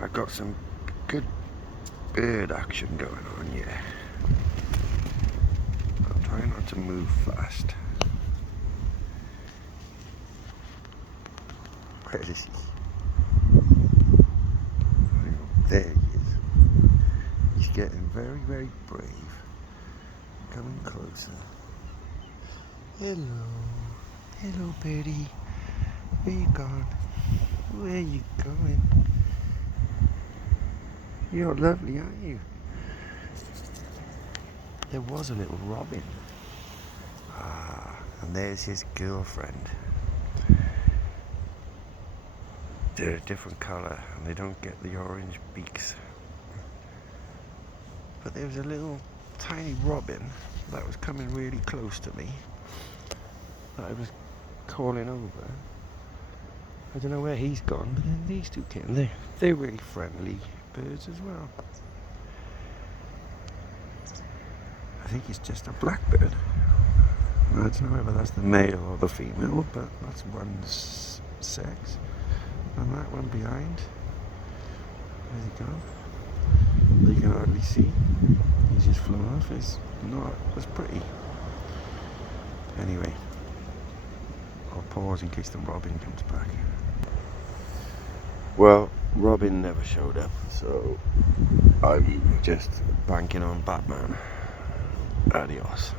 I got some good bird action going on, yeah. I'm trying not to move fast. Where is he? There he is. He's getting very, very brave. Coming closer. Hello. Hello, birdie. Where you going? Where you going? You're lovely, aren't you? There was a little robin. Ah, and there's his girlfriend. They're a different colour and they don't get the orange beaks. But there was a little tiny robin that was coming really close to me that I was calling over. I don't know where he's gone, but then these two came. They're really friendly birds as well. I think it's just a blackbird. I don't know whether that's the male or the female, but that's one sex. And that one behind, where's he gone? You can hardly see. He's just flown off. It's not as pretty. Anyway, I'll pause in case the robin comes back. Well, Robin never showed up, so I'm just banking on Batman. Adios.